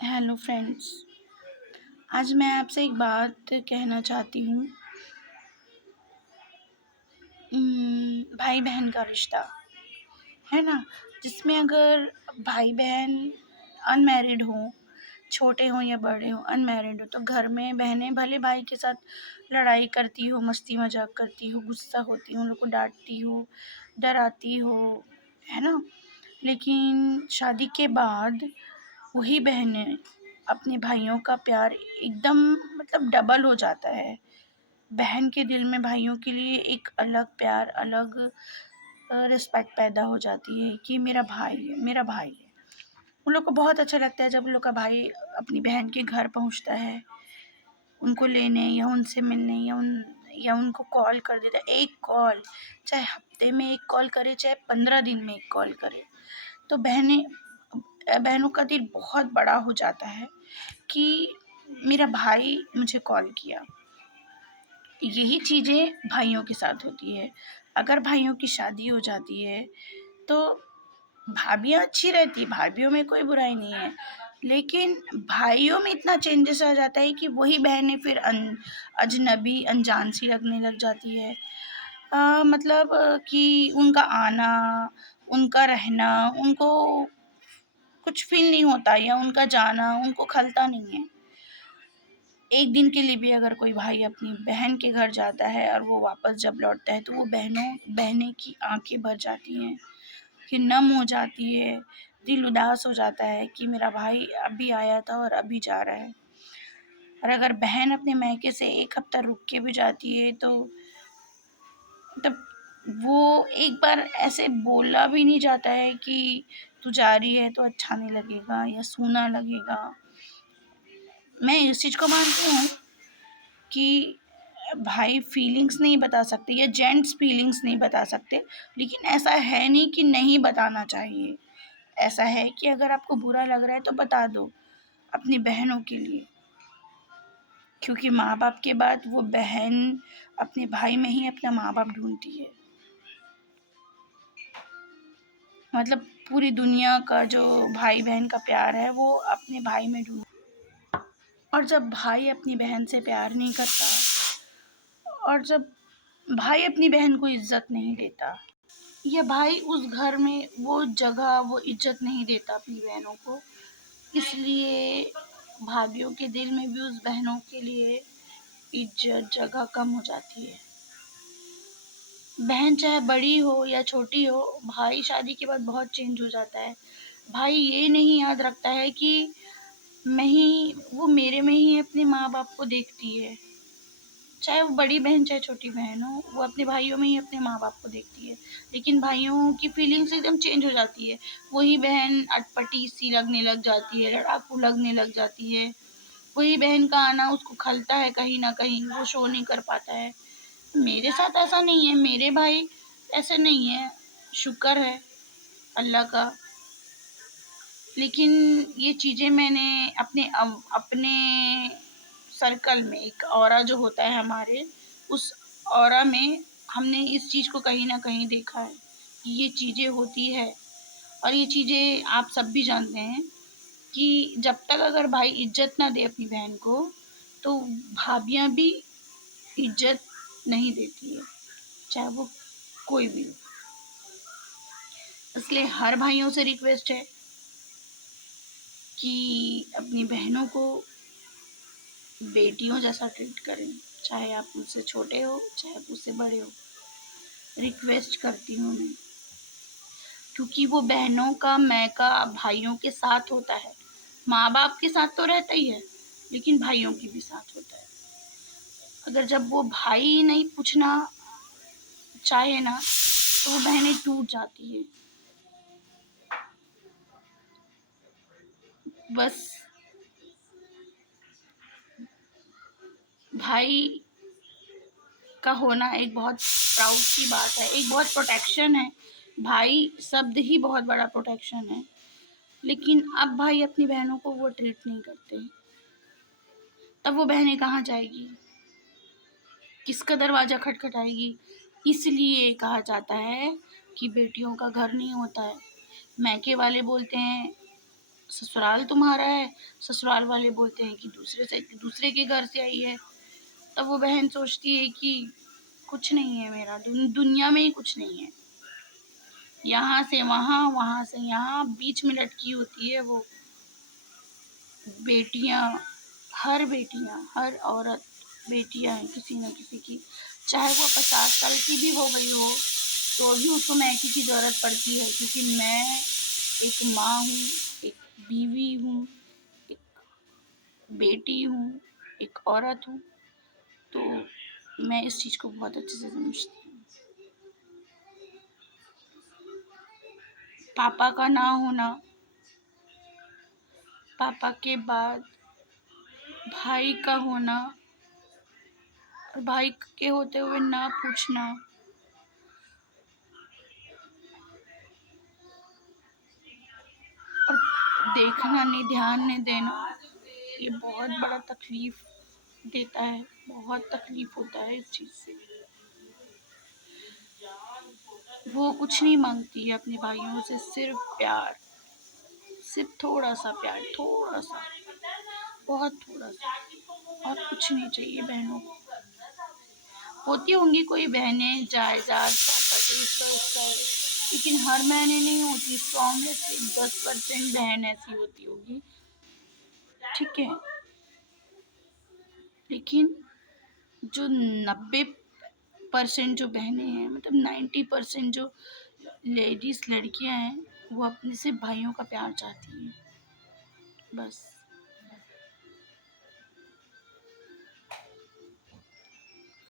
Hello friends. आज मैं आपसे एक बात कहना चाहती हूँ। भाई बहन का रिश्ता है ना, जिसमें अगर भाई बहन अनमैरिड हों, छोटे हों या बड़े हों, अनमैरिड हो तो घर में बहनें भले भाई के साथ लड़ाई करती हो, मस्ती मजाक करती हो, गुस्सा होती हो, उन लोग को डांटती हो, डराती हो, है ना। लेकिन शादी के बाद वही बहनें अपने भाइयों का प्यार एकदम मतलब डबल हो जाता है। बहन के दिल में भाइयों के लिए एक अलग प्यार, अलग रिस्पेक्ट पैदा हो जाती है कि मेरा भाई है, मेरा भाई है। उन लोग को बहुत अच्छा लगता है जब उन लोग का भाई अपनी बहन के घर पहुंचता है, उनको लेने या उनसे मिलने या उनको कॉल कर देता है। एक कॉल, चाहे हफ्ते में एक कॉल करे, चाहे 15 दिन में एक कॉल करे, तो बहनों का दिल बहुत बड़ा हो जाता है कि मेरा भाई मुझे कॉल किया। यही चीज़ें भाइयों के साथ होती है। अगर भाइयों की शादी हो जाती है तो भाभियाँ अच्छी रहती है, भाभियों में कोई बुराई नहीं है, लेकिन भाइयों में इतना चेंजेस आ जाता है कि वही बहनें फिर अजनबी अनजान सी लगने लग जाती है। मतलब कि उनका आना, उनका रहना, उनको कुछ फ़ील नहीं होता या उनका जाना उनको खलता नहीं है। एक दिन के लिए भी अगर कोई भाई अपनी बहन के घर जाता है और वो वापस जब लौटता है तो वो बहनें की आँखें भर जाती हैं, कि नम हो जाती है, दिल उदास हो जाता है कि मेरा भाई अभी आया था और अभी जा रहा है। और अगर बहन अपने मायके से 1 हफ्ता रुक के भी जाती है तो मतलब वो एक बार ऐसे बोला भी नहीं जाता है कि तू जा रही है तो अच्छा नहीं लगेगा या सूना लगेगा। मैं इस चीज़ को मानती हूँ कि भाई फीलिंग्स नहीं बता सकते या जेंट्स फीलिंग्स नहीं बता सकते, लेकिन ऐसा है नहीं कि नहीं बताना चाहिए। ऐसा है कि अगर आपको बुरा लग रहा है तो बता दो अपनी बहनों के लिए, क्योंकि माँ बाप के बाद वो बहन अपने भाई में ही अपना माँ बाप ढूंढती है। मतलब पूरी दुनिया का जो भाई बहन का प्यार है वो अपने भाई में ढूंढ, और जब भाई अपनी बहन से प्यार नहीं करता और जब भाई अपनी बहन को इज्जत नहीं देता या भाई उस घर में वो जगह, वो इज्जत नहीं देता अपनी बहनों को, इसलिए भाभियों के दिल में भी उस बहनों के लिए इज्जत, जगह कम हो जाती है। बहन चाहे बड़ी हो या छोटी हो, भाई शादी के बाद बहुत चेंज हो जाता है। भाई ये नहीं याद रखता है कि वो मेरे में ही अपने माँ-बाप को देखती है। चाहे वो बड़ी बहन चाहे छोटी बहन हो, वो अपने भाइयों में ही अपने माँ-बाप को देखती है। लेकिन भाइयों की फीलिंग्स एकदम चेंज हो जाती है। वही बहन अटपटी-सी लगने लग जाती है, लड़ाकू लगने लग जाती है। वही बहन का आना उसको खलता है कहीं न कहीं, वो शो नहीं कर पाता है। मेरे साथ ऐसा नहीं है, मेरे भाई ऐसे नहीं है, शुक्र है अल्लाह का। लेकिन ये चीज़ें मैंने अपने सर्कल में, एक ऑरा जो होता है हमारे, उस ऑरा में हमने इस चीज़ को कहीं न कहीं देखा है कि ये चीज़ें होती है। और ये चीज़ें आप सब भी जानते हैं कि जब तक अगर भाई इज़्ज़त ना दे अपनी बहन को, तो भाभियाँ भी इज़्ज़त नहीं देती है, चाहे वो कोई भी हो। इसलिए हर भाइयों से रिक्वेस्ट है कि अपनी बहनों को बेटियों जैसा ट्रीट करें, चाहे आप मुझसे छोटे हो, चाहे आप मुझसे बड़े हो। रिक्वेस्ट करती हूँ मैं, क्योंकि वो बहनों का मैका भाइयों के साथ होता है। माँ-बाप के साथ तो रहता ही है, लेकिन भाइयों के भी साथ होता है। अगर जब वो भाई नहीं पूछना चाहे ना, तो वो बहनें टूट जाती हैं। बस भाई का होना एक बहुत प्राउड की बात है, एक बहुत प्रोटेक्शन है। भाई शब्द ही बहुत बड़ा प्रोटेक्शन है। लेकिन अब भाई अपनी बहनों को वो ट्रीट नहीं करते, तब वो बहनें कहाँ जाएगी, किसका दरवाज़ा खटखटाएगी। इसलिए कहा जाता है कि बेटियों का घर नहीं होता है। मायके वाले बोलते हैं ससुराल तुम्हारा है, ससुराल वाले बोलते हैं कि दूसरे के घर से आई है। तब वो बहन सोचती है कि कुछ नहीं है मेरा, दुनिया में ही कुछ नहीं है। यहाँ से वहाँ, वहाँ से यहाँ, बीच में लटकी होती है वो बेटियाँ। हर औरत बेटियाँ हैं किसी न किसी की, चाहे वो 50 साल की भी हो गई हो तो भी उसको मैके की ज़रूरत पड़ती है, क्योंकि मैं एक माँ हूँ, एक बीवी हूँ, एक बेटी हूँ, एक औरत हूँ। तो मैं इस चीज़ को बहुत अच्छे से समझती हूँ। पापा का ना होना, पापा के बाद भाई का होना, और भाई के होते हुए ना पूछना, और देखना नहीं, ध्यान नहीं देना, ये बहुत बड़ा तकलीफ देता है, बहुत तकलीफ होता है इस चीज़ से। वो कुछ नहीं मांगती है अपने भाइयों से, सिर्फ प्यार, सिर्फ थोड़ा सा प्यार, थोड़ा सा, बहुत थोड़ा सा, और कुछ नहीं चाहिए बहनों को। होती होंगी कोई बहनें जायदाद प्रॉपर्टी इसका उसका है, लेकिन हर महीने नहीं होती। 100 में से 10% बहन ऐसी होती होगी, ठीक है। लेकिन जो 90% जो बहनें हैं, मतलब 90% जो लेडीज़ लड़कियां हैं, वो अपने से भाइयों का प्यार चाहती हैं, बस।